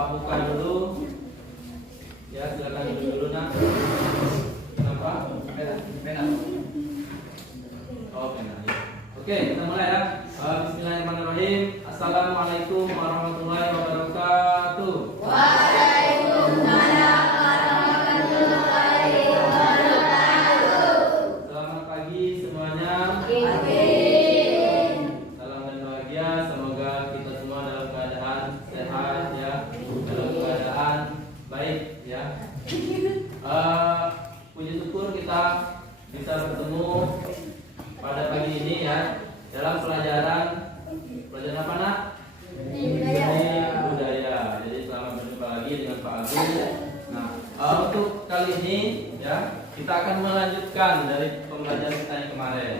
Bapak buka dulu. Ya, silakan duduk dulu nak. Kenapa? Pena. Oh, pena. Ya. Oke, kita mulai ya. Bismillahirrahmanirrahim. Assalamualaikum warahmatullahi wabarakatuh. Waalaikumsalam warahmatullahi wabarakatuh. Selamat pagi semuanya. Salam dan bahagia. Semoga kita semua dalam keadaan sehat ya, dalam keadaan baik ya. Puji syukur kita bisa bertemu pada pagi ini ya dalam pelajaran apa nak? Budaya. Jadi selamat berjumpa lagi dengan Pak Agung. Nah, untuk kali ini ya kita akan melanjutkan dari pembelajaran kita yang kemarin.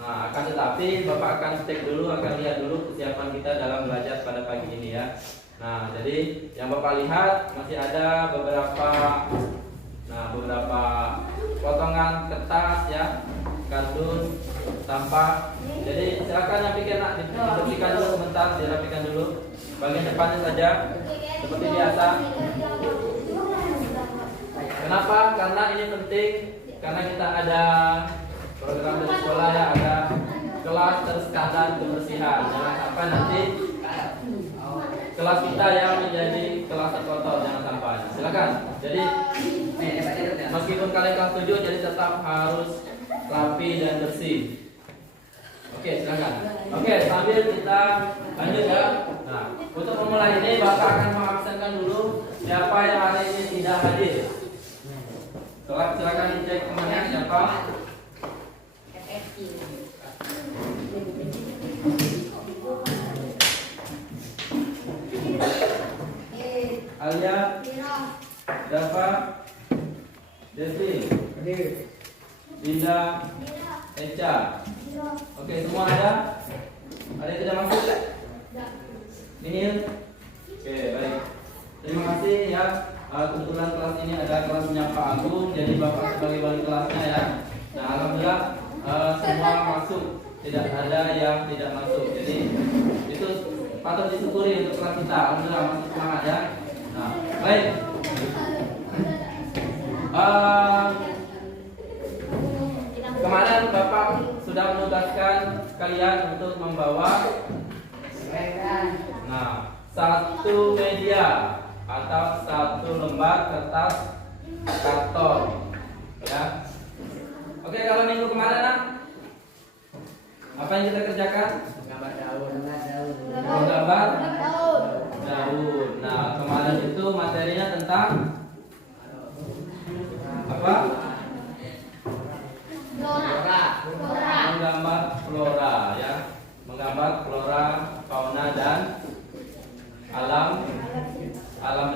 Nah, akan tetapi Bapak akan cek dulu, akan lihat dulu kesiapan kita dalam belajar pada pagi ini ya. Nah, jadi yang Bapak lihat masih ada beberapa potongan kertas ya, kardus, sampah. Jadi silakan yang pikir nak dirapikan dulu sebentar, dirapikan dulu. Bagian depannya saja seperti biasa. Kenapa? Karena ini penting, karena kita ada program dari sekolah ya, ada kelas terskandar kebersihan. Jangan sampai nanti kelas kita yang menjadi kelas terkotor, jangan sampai. Silakan. Jadi meskipun kalian kelas 7, jadi tetap harus rapi dan bersih. Oke, silakan. Oke, sambil kita lanjut ya. Nah, untuk memulai ini Bapak akan mengabsenkan dulu siapa yang hari ini tidak hadir. Silakan dicek temannya siapa. Alia, Dafa, Devi, Dinda, Eca. Oke, semua ada? Ada yang tidak masuk? Nihil? Oke, baik. Terima kasih ya. Kebetulan kelas ini ada kelasnya Pak Agung, jadi Bapak sebagai wali kelasnya ya. Nah, alhamdulillah semua masuk, tidak ada yang tidak masuk. Jadi itu patut disyukuri untuk kelas kita. Alhamdulillah masih semangat ya. Nah, baik. Kemarin Bapak sudah menugaskan kalian untuk membawa satu media atau satu lembar kertas karton ya. Oke, kalau minggu kemarin nak, apa yang kita kerjakan? Menggambar daun. Nah, kemarin itu materinya tentang apa? Menggambar flora ya, menggambar flora, fauna dan alam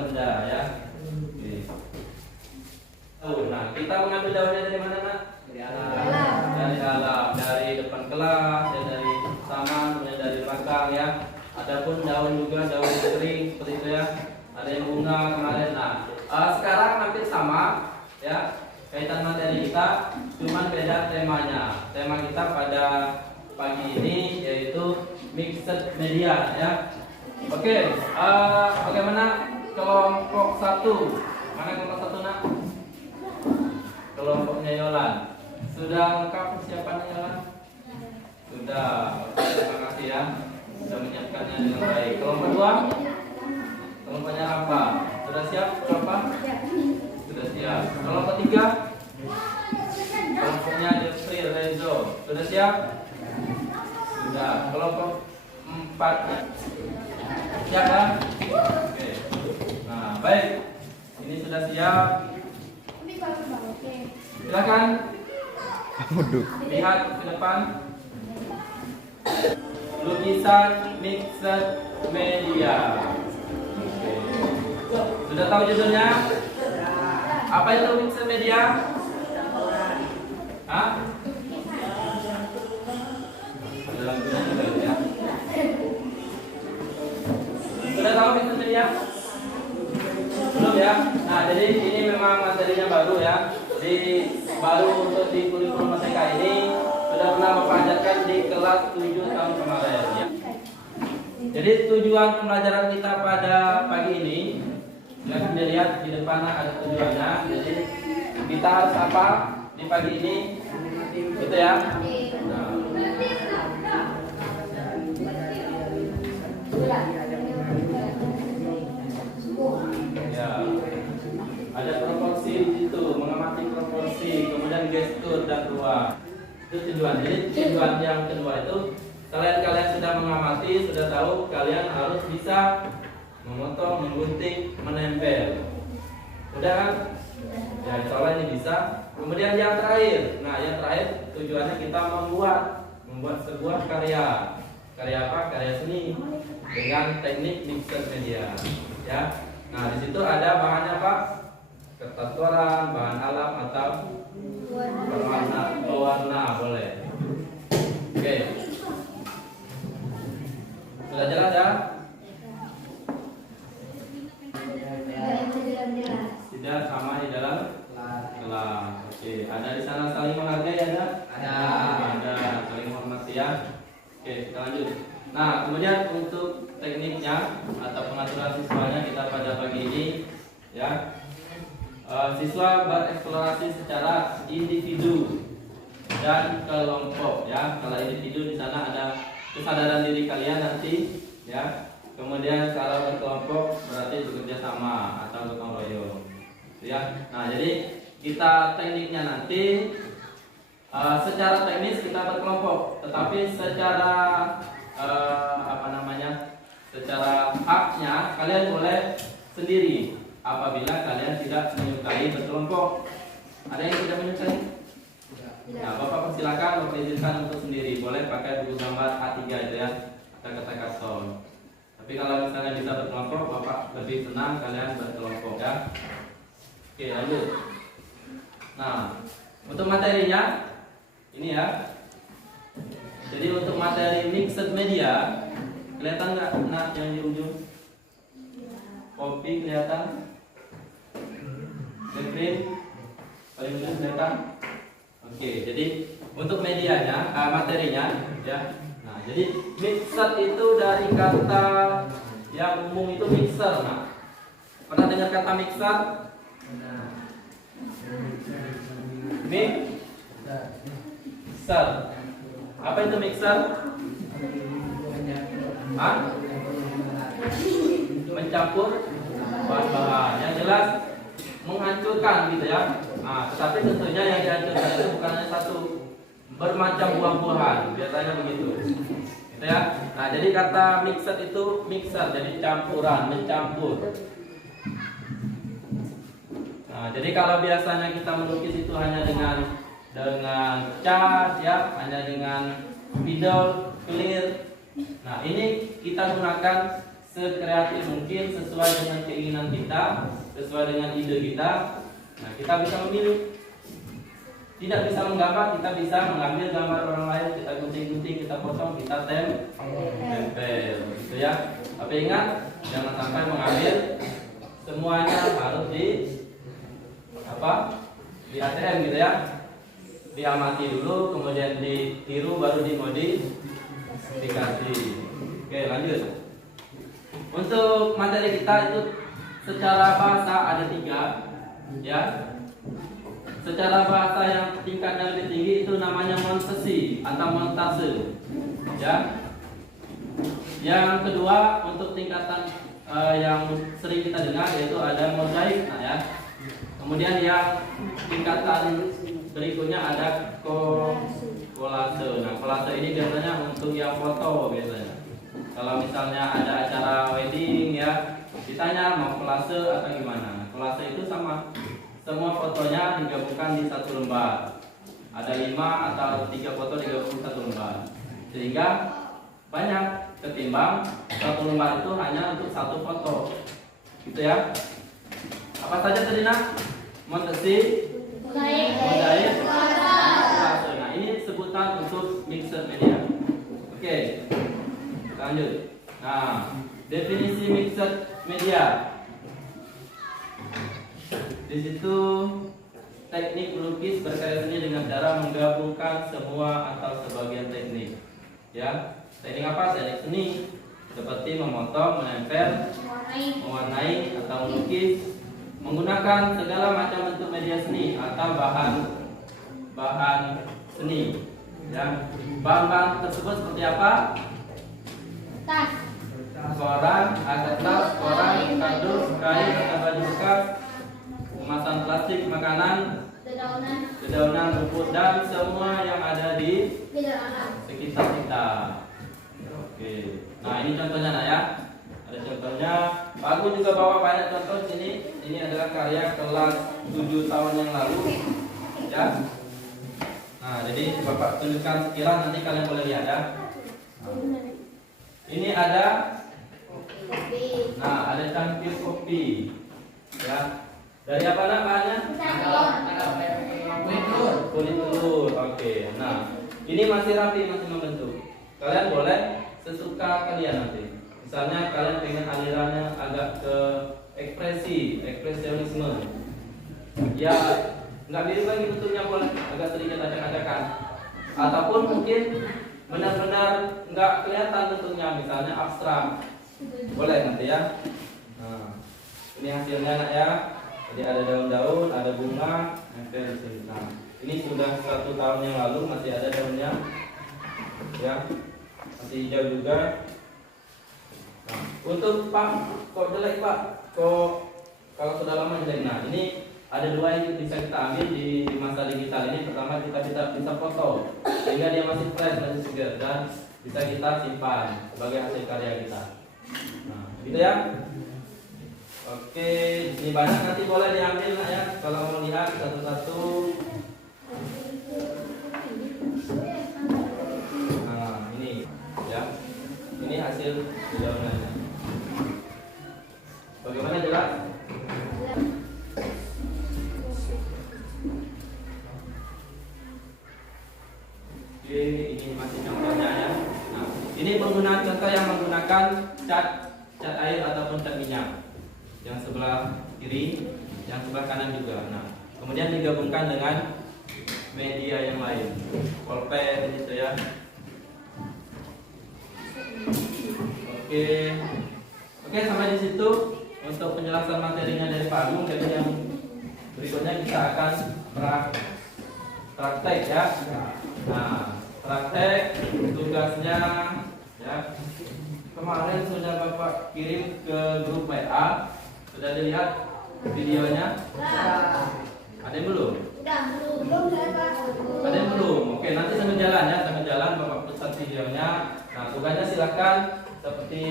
benda ya. Nah, kita mengambil daunnya dari mana nak? Dari alam, dari depan kelas, ya, dari taman, kemudian dari belakang ya. Adapun daun juga daun kering seperti itu ya. Ada yang bunga kemarin. Nah, sekarang hampir sama ya. Kaitan materi kita, cuman beda temanya. Tema kita pada pagi ini yaitu mixed media ya. Oke, bagaimana kelompok 1? Mana kelompok 1 nak? Kelompoknya Yolan. Sudah lengkap persiapannya Yolan? Sudah. Oke, terima kasih ya. Sudah menyiapkannya dengan baik. Kelompok 2? Kelompoknya apa? Sudah siap berapa? Sudah siap. Kelompok 3? Kelompoknya Jeffrey Rezo. Sudah siap? Sudah. Kelompok 4 siap kan? Oke. Nah, baik. Ini sudah siap. Silakan. Lihat ke depan. Lukisan mixed media. Sudah tahu judulnya? Apa itu mixed media? Hah? Sudah tahu mixed media? Belum ya? Nah, jadi ini memang materinya baru ya. Baru untuk di kurikulum MTK ini sudah pernah Bapak ajarkan di kelas 7 tahun kemarin ya. Jadi tujuan pembelajaran kita pada pagi ini Silahkan dilihat di depan ada tujuannya. Jadi kita harus apa di pagi ini? Gitu ya. Nah, ya. Ada proporsi di situ, mengamati proporsi, kemudian gestur dan ruang. Itu tujuan. Jadi tujuan yang kedua itu kalian sudah mengamati, sudah tahu kalian harus bisa memotong, menggunting, menempel. Udah kan? Ya, insya Allah ini bisa. Kemudian yang terakhir, nah yang terakhir tujuannya kita membuat sebuah karya. Karya apa? Karya seni dengan teknik mixed media. Ya. Nah di situ ada bahannya apa? Kertas koran, bahan alam atau pewarna boleh. Oke. Sudah jelas ya? Tidak sama di dalam kelas. Oke, ada di sana saling menghargai ada? Ada saling hormati ya. Oke, kita lanjut. Nah, kemudian untuk tekniknya atau pengaturan siswanya kita pada pagi ini ya. Siswa bereksplorasi secara individu dan kelompok ya. Kalau individu di sana ada kesadaran diri kalian nanti ya. Kemudian kalau berkelompok berarti bekerja sama atau gotong royong ya. Nah, jadi kita tekniknya nanti secara teknis kita berkelompok, tetapi secara secara haknya kalian boleh sendiri apabila kalian tidak menyukai berkelompok. Ada yang tidak menyukai? Ya, Bapak persilakan izinkan untuk sendiri. Boleh pakai buku gambar A3 itu ya, atau kertas karton. Tapi kalau misalnya bisa berkelompok, Bapak lebih senang kalian berkelompok ya. Oke, lanjut. Nah, untuk materinya ini ya. Jadi untuk materi mixed media, kelihatan nggak? Nah, yang di ujung kopi kelihatan, screen paling ujung kelihatan. Oke, jadi untuk medianya, materinya ya. Nah, jadi mixer itu dari kata yang umum itu mixer. Nah, pernah dengar kata mixer? Mixer. Apa itu mixer? Hah? Mencampur bahan-bahan. Yang jelas menghancurkan gitu ya. Nah, tetapi tentunya yang dihancurkan itu bukan hanya satu, bermacam buah-buahan. Biasanya begitu. Gitu ya. Nah, jadi kata mixer itu mixer, jadi campuran, mencampur. Nah, jadi kalau biasanya kita melukis itu hanya dengan cat ya, hanya dengan spidol, clear. Nah, ini kita gunakan sekreatif mungkin sesuai dengan keinginan kita, sesuai dengan ide kita. Nah, kita bisa memilih. Tidak bisa menggambar, kita bisa mengambil gambar orang lain, kita gunting-gunting, kita potong, kita tempel, gitu ya. Tapi ingat, jangan sampai mengambil semuanya, harus di ATM gitu ya. Diamati dulu, kemudian ditiru, baru dimodifikasi. Oke, lanjut. Untuk materi kita itu secara bahasa ada 3 ya. Secara bahasa yang tingkatnya lebih tinggi itu namanya montesi atau montase ya. Yang kedua untuk tingkatan yang sering kita dengar yaitu ada mozaik. Nah ya. Kemudian yang tingkatan berikutnya ada kolase. Nah, kolase ini biasanya untuk yang foto biasanya. Kalau misalnya ada acara wedding ya, ditanya mau kolase atau gimana. Kolase itu sama, semua fotonya digabungkan di satu lembar. Ada 5 atau 3 foto digabung satu lembar. Sehingga banyak ketimbang satu lembar itu hanya untuk satu foto. Gitu ya. Apa saja tadi nak? Montesi, mozaik, kolase. Nah, ini sebutan untuk mixed media. Oke, lanjut. Nah, definisi mixed media. Di situ teknik melukis berkarya seni dengan cara menggabungkan semua atau sebagian teknik. Ya, teknik apa? Teknik seni seperti memotong, menempel, mewarnai atau melukis menggunakan segala macam bentuk media seni atau bahan seni. Ya, bahan-bahan tersebut seperti apa? Tas. Koran, ada tas, koran, kardus, kain atau baju bekas, kemasan plastik, makanan, dedaunan, rumput dan semua yang ada di sekitar kita. Oke. Nah, ini contohnya nak ya. Ada contohnya. Aku juga bawa banyak contoh sini. Ini adalah karya kelas 7 tahun yang lalu. Ya. Nah, jadi Bapak tunjukkan sekilas, nanti kalian boleh lihat ya. Ini ada. Nah, ada cangkir kopi. Ya. Dari apa nak bahannya? Kulit telur. Oke. Nah, ini masih rapi, masih membentuk. Kalian boleh sesuka kalian nanti. Misalnya kalian pengen alirannya agak ke ekspresionisme. Ya, nggak biru lagi bentuknya, boleh agak sedikit acak-acakan. Ataupun mungkin benar-benar nggak kelihatan bentuknya, misalnya abstrak. Boleh nanti ya. Nah, ini hasilnya nak ya. Jadi ada daun-daun, ada bunga, nempel di sini. Nah, ini sudah 1 tahun yang lalu, masih ada daunnya, ya, masih hijau juga. Nah, untuk Pak, kok jelek Pak? Kok kalau sudah lama jelek? Nah, ini ada 2 yang bisa kita ambil di masa digital ini. Pertama, kita bisa foto sehingga dia masih fresh, masih segar, dan bisa kita simpan sebagai hasil karya kita. Nah, gitu ya. Oke, ini banyak, nanti boleh diambil nak ya. Kalau mau lihat satu-satu. Nah, ini ya. Ini hasil daunannya. Bagaimana, jelas? Oke, ini masih contohnya ya. Nah, ini penggunaan contoh yang menggunakan cat air ataupun cat minyak. Yang sebelah kiri, yang sebelah kanan juga. Nah, kemudian digabungkan dengan media yang lain, pulpen gitu ya. Oke, sampai di situ untuk penjelasan materinya dari Pak Agung. Jadi yang berikutnya kita akan praktek ya. Nah, praktek tugasnya ya. Kemarin sudah Bapak kirim ke grup WA. Sudah dilihat videonya? Ada yang belum? Ada yang belum? Oke, nanti sambil jalan ya, sambil jalan Bapak pusat videonya. Nah, tugasnya silakan seperti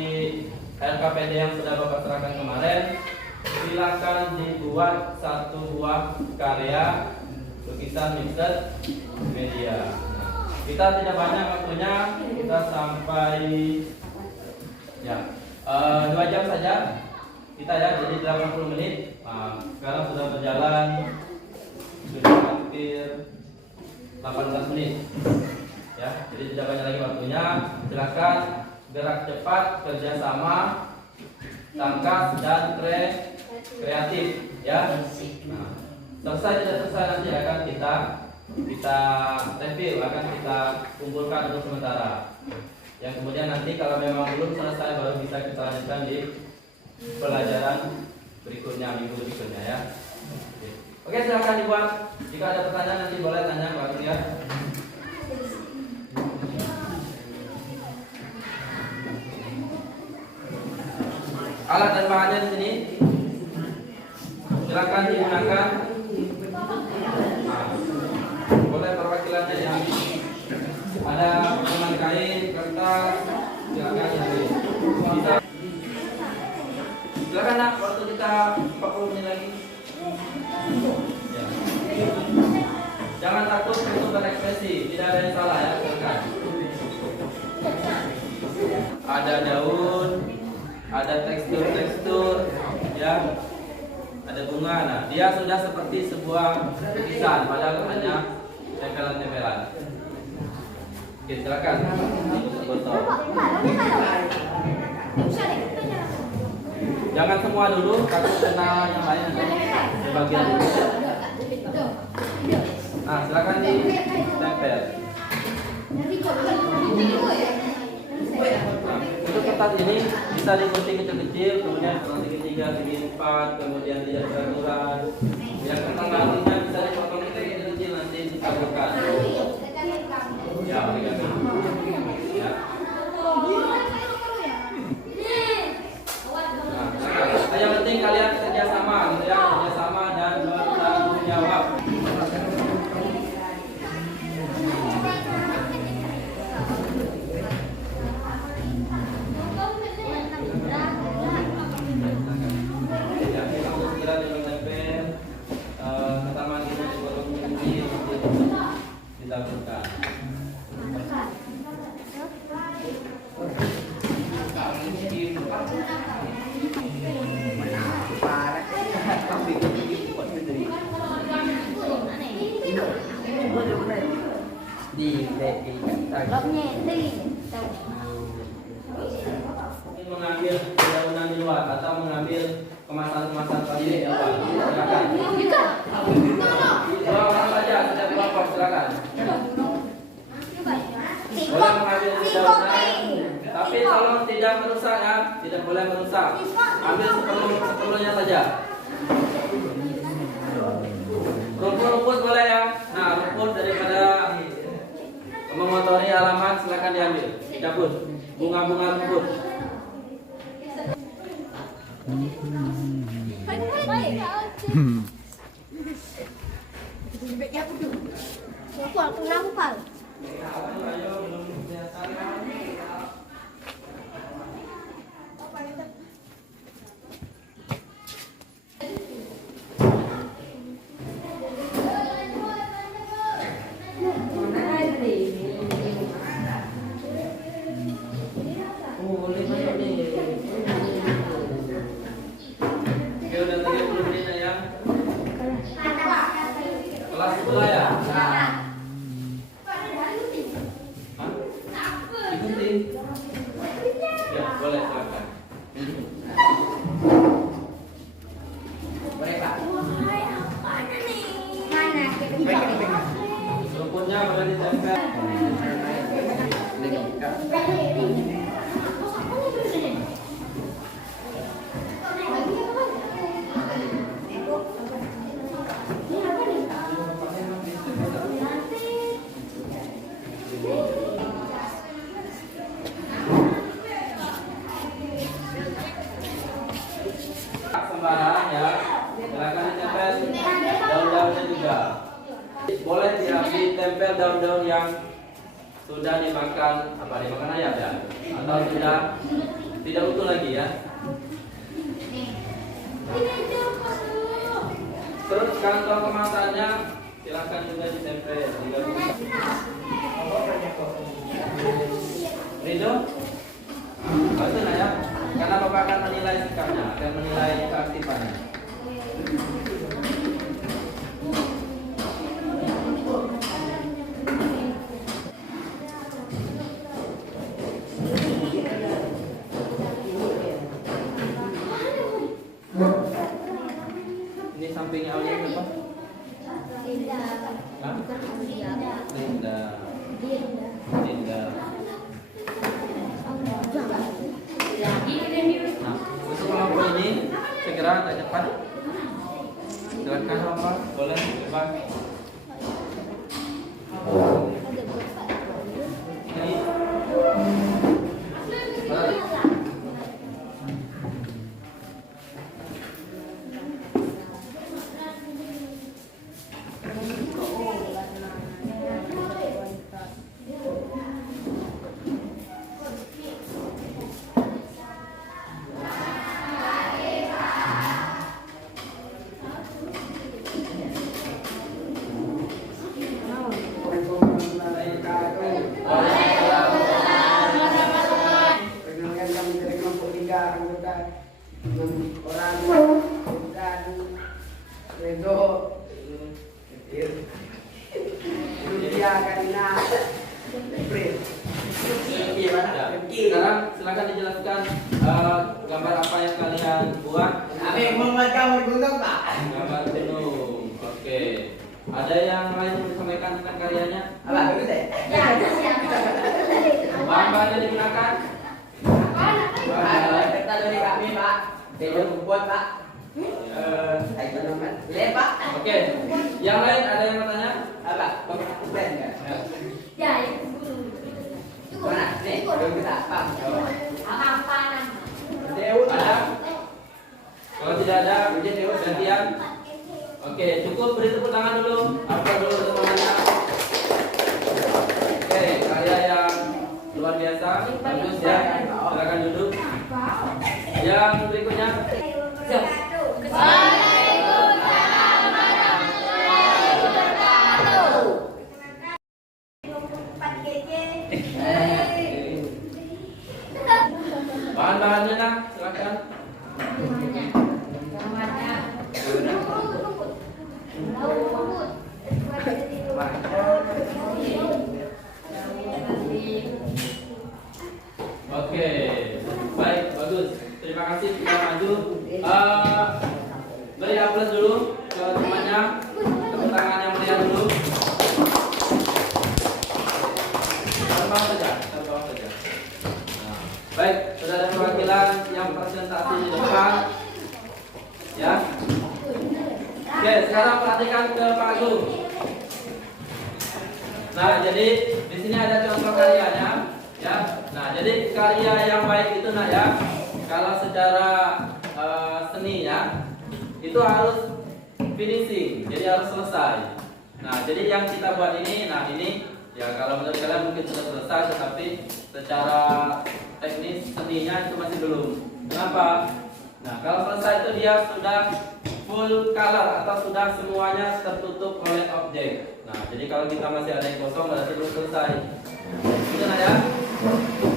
LKPD yang sudah Bapak serahkan kemarin. Silakan dibuat 1 buah karya lukisan mixed media. Nah, kita tidak banyak waktunya, kita sampai ya 2 jam saja. Kita ya, jadi 80 menit. Nah, sekarang sudah berjalan sudah hampir 18 menit. Ya, jadi tidak banyak lagi waktunya. Silakan gerak cepat, kerjasama, tangkas dan kreatif. Ya. Nah, selesai tidak selesai nanti akan kita review, akan kita kumpulkan untuk sementara. Yang kemudian nanti kalau memang belum selesai baru bisa kita lanjutkan di pelajaran berikutnya, minggu berikutnya ya. Oke, silakan dibuat. Jika ada pertanyaan nanti boleh tanya Pak ya. Alat dan bahannya di sini silakan digunakan. Nah, boleh perwakilannya yang ada potongan kain, kertas, silakan diambil. Bisa. Silakan nak, waktu kita 40 menit lagi. Ya. Jangan takut untuk berekspresi, tidak ada yang salah ya, silakan. Ada daun, ada tekstur-tekstur, ya, ada bunga. Nah, dia sudah seperti sebuah lukisan, padahal hanya tempelan-tempelan. Oke, silakan. Foto. Jangan semua dulu, takut kena yang lain sebagian dulu. Nah, silakan ditempel. Untuk kertas ini bisa digunting kecil-kecil, kemudian nanti ketiga, segi 4, kemudian tidak beraturan. Yang kertas nantinya bisa dipotong kecil-kecil nanti ditaburkan. Ya, origami. Ya. Nah, yang penting kalian kerjasama, gitu ya, kerjasama dan bertanggung jawab. Mengambil dedaunan di luar atau mengambil kemasan-kemasan tadi di luar. Silakan. Dua orang saja, setiap kelompok silakan. Boleh mengambil dedaunan, tapi tolong tidak merusak ya, tidak boleh merusak. Ambil seperlunya saja. Rumput-rumput boleh ya. Nah, rumput daripada mengotori halaman silakan diambil, dicabut. Bunga-bunga rumput. Oke, udah 30 menit ya. Kelas sebelah ya? Hah? Ikuti. Ya, boleh silakan. Rumputnya boleh ditempel. Sembarang ya, silakan ditempel daun-daunnya juga. Boleh ditempel daun-daun yang sudah dimakan ayam ya, atau sudah tidak utuh lagi ya. Terus kantong kemasannya silakan juga ditempel. Ridho, betul ya? Karena Bapak akan menilai sikapnya, akan menilai keaktifannya. Ini sampingnya Aulia apa? Linda. Linda. Nah, untuk kelompok ini segera agak cepat. Silakan Bapak, boleh Bapak. Ini. Sekarang silakan dijelaskan gambar apa yang kalian buat. Gambar gunung. Oke. Ada yang lain yang disampaikan tentang karyanya? Bahan-bahan yang digunakan. Kita dari kami Pak, saya membuat Pak. Lep Pak. Oke. Yang lain ada yang mau tanya? Apa? Komplain nggak? Ya, itu dulu. Mana? Nih, belum kita Pak. Apa? Dewa Ada? Kalau tidak ada, gantian. Oke, cukup beri tepuk tangan dulu. Apa dulu teman-temannya? Oke, karya yang luar biasa, bagus ya. Silakan duduk. Yang berikutnya. Bahan-bahannya nak, silakan. Oke, baik, bagus. Terima kasih kita maju. Beri aplaus dulu ke temannya. Tepuk tangan yang meriah dulu. Terbang saja, terbang saja. Nah, baik, sudah ada perwakilan yang presentasi di depan. Ya. Oke, sekarang perhatikan ke Pak Agung. Nah, jadi di sini ada contoh karyanya, ya. Nah, jadi karya yang baik itu nak ya, kalau secara seni ya, itu harus finishing, jadi harus selesai. Nah, jadi yang kita buat ini, nah ini, ya kalau menurut kalian mungkin sudah selesai, tetapi secara teknis seninya itu masih belum. Kenapa? Nah, kalau selesai itu dia sudah full color atau sudah semuanya tertutup oleh objek. Nah, jadi kalau kita masih ada yang kosong berarti belum selesai. Gitu nah ya.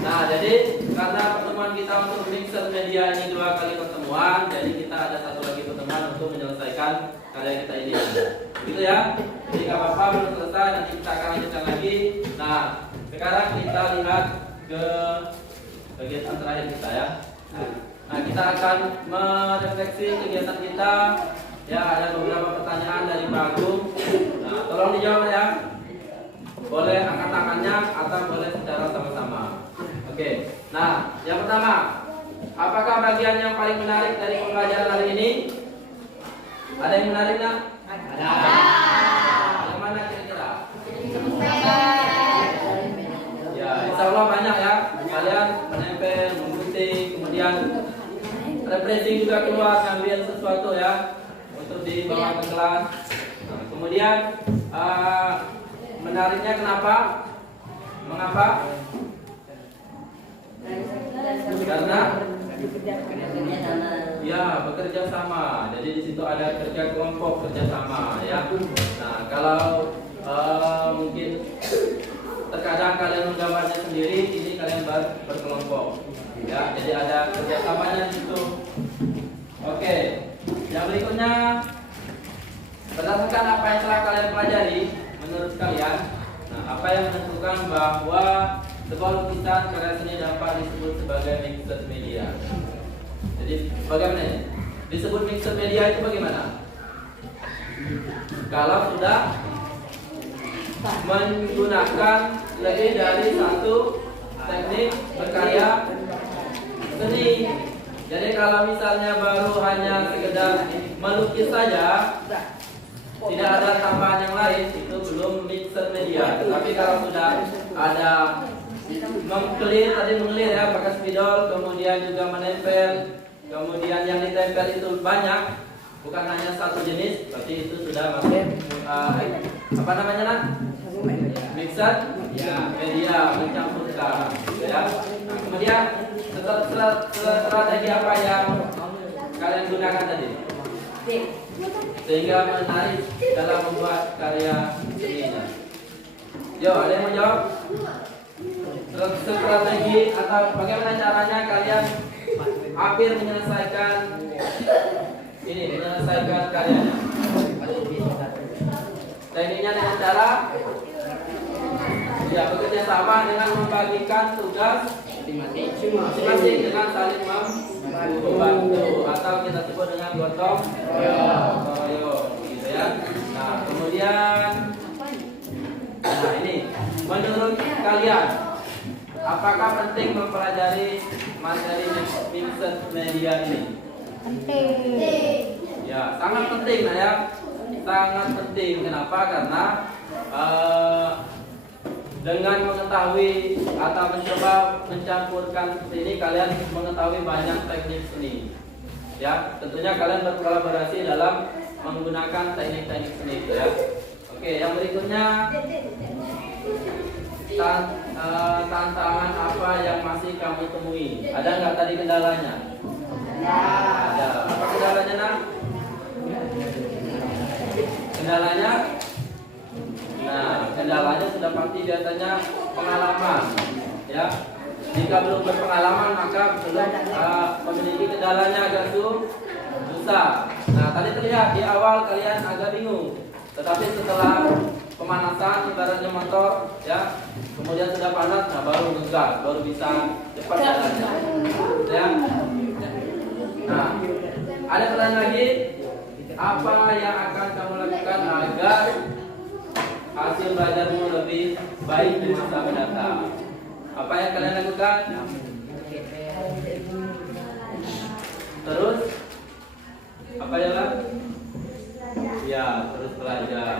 Nah, jadi karena pertemuan kita untuk mixer media ini 2 kali pertemuan, jadi kita ada 1 lagi pertemuan untuk menyelesaikan karya kita ini. Gitu ya. Jadi nggak apa-apa belum selesai, nanti kita akan lanjutkan lagi. Nah, sekarang kita lihat ke kegiatan terakhir kita ya. Nah, kita akan merefleksi kegiatan kita. Ya, ada beberapa pertanyaan dari Pak Agung. Nah, tolong dijawab ya. Boleh angkat tangannya atau boleh secara sama-sama. Oke. Nah, yang pertama, apakah bagian yang paling menarik dari pembelajaran hari ini? Ada yang menarik nggak? Ada. Yang mana kira-kira? Ya, insya Allah banyak ya. Kalian menempel, menggunting, kemudian refreshing juga keluar, ngambil sesuatu ya untuk dibawa ke kelas. Nah, kemudian menariknya kenapa? Mengapa? Karena ya bekerja sama. Jadi di situ ada kerja kelompok, kerja sama ya. Nah, kalau mungkin terkadang kalian menggambarnya sendiri, ini kalian berkelompok. Ya, jadi ada kerjasamanya di situ. Oke, yang berikutnya berdasarkan apa yang telah kalian pelajari, menurut kalian, nah apa yang menentukan bahwa sebuah lukisan karya seni dapat disebut sebagai mixed media? Jadi bagaimana ini? Disebut mixed media itu bagaimana? Kalau sudah menggunakan lebih dari satu teknik berkarya seni. Jadi kalau misalnya baru hanya sekedar melukis saja, tidak ada tambahan yang lain, itu belum mixed media. Tapi kalau sudah ada mengelir ya, pakai spidol, kemudian juga menempel, kemudian yang ditempel itu banyak, bukan hanya satu jenis, berarti itu sudah masuk apa namanya nak? Mixed media, mencampurkan, ya. Nah, kemudian strategi apa yang kalian gunakan tadi sehingga menarik dalam membuat karya seninya? Yo, ada yang mau jawab? Strategi atau bagaimana caranya kalian hampir menyelesaikan karyanya? Tekniknya dengan cara ya bekerja sama dengan membagikan tugas masing-masing dengan saling membantu atau kita sebut dengan gotong royong, gitu ya. Nah, kemudian, nah ini menurut kalian apakah penting mempelajari materi mixed media ini? Penting. Ya, sangat penting nah ya. Sangat penting. Kenapa? Karena dengan mengetahui atau mencoba mencampurkan seperti ini, kalian mengetahui banyak teknik seni. Ya, tentunya kalian berkolaborasi dalam menggunakan teknik-teknik seni itu ya. Oke, yang berikutnya tantangan apa yang masih kamu temui? Ada nggak tadi kendalanya? Ada. Apa kendalanya, Nak? Kendalanya? Nah, kendalanya sudah pasti biasanya pengalaman, ya. Jika belum berpengalaman maka belum memiliki kendalanya agak susah. Nah, tadi terlihat di awal kalian agak bingung, tetapi setelah pemanasan ibaratnya motor, ya, kemudian sudah panas, nah baru ngegas, baru bisa cepat jalannya, ya. Nah, ada pertanyaan lagi, apa yang akan kamu lakukan agar hasil belajarmu lebih baik di masa mendatang? Apa yang kalian lakukan? Terus apa ya, Bang? Ya, terus belajar.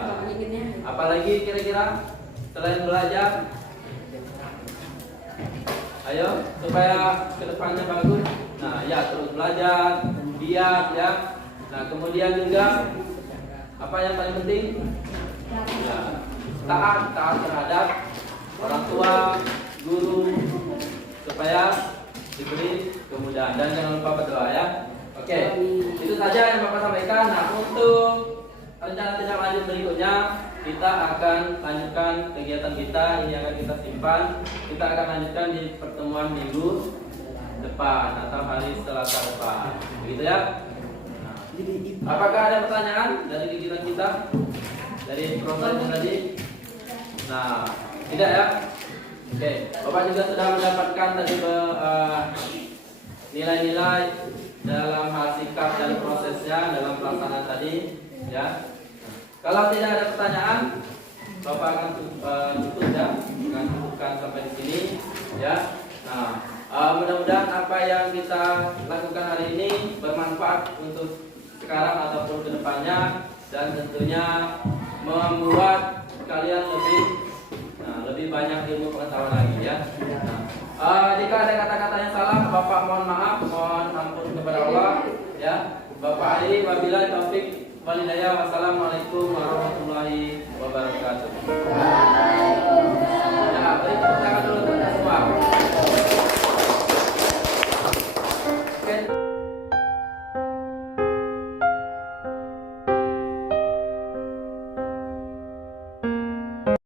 Apalagi kira-kira selain belajar? Ayo, supaya kedepannya bagus. Nah, ya terus belajar, giat ya. Nah, kemudian juga apa yang paling penting? Ya, taat terhadap orang tua, guru, supaya diberi kemudahan, dan jangan lupa berdoa ya. Oke, itu saja yang Bapak sampaikan. Nah, untuk rencana tindak lanjut berikutnya kita akan lanjutkan kegiatan kita ini, akan kita simpan. Kita akan lanjutkan di pertemuan minggu depan atau hari Selasa depan, begitu ya. Nah, apakah ada pertanyaan dari kegiatan kita, dari proses tadi? Nah, tidak ya. Oke, Bapak juga sudah mendapatkan tadi nilai-nilai dalam hal sikap dan prosesnya dalam pelaksanaan tadi, ya. Kalau tidak ada pertanyaan, Bapak akan tutup ya, akan cukupkan sampai di sini, ya. Nah, mudah-mudahan apa yang kita lakukan hari ini bermanfaat untuk sekarang ataupun kedepannya, dan tentunya membuat kalian lebih banyak ilmu pengetahuan lagi ya. Nah, jika ada kata-kata yang salah, Bapak mohon maaf, mohon ampun kepada Allah ya. Bapak Ali, wabillahi taufik walhidayah. Wassalamualaikum warahmatullahi wabarakatuh.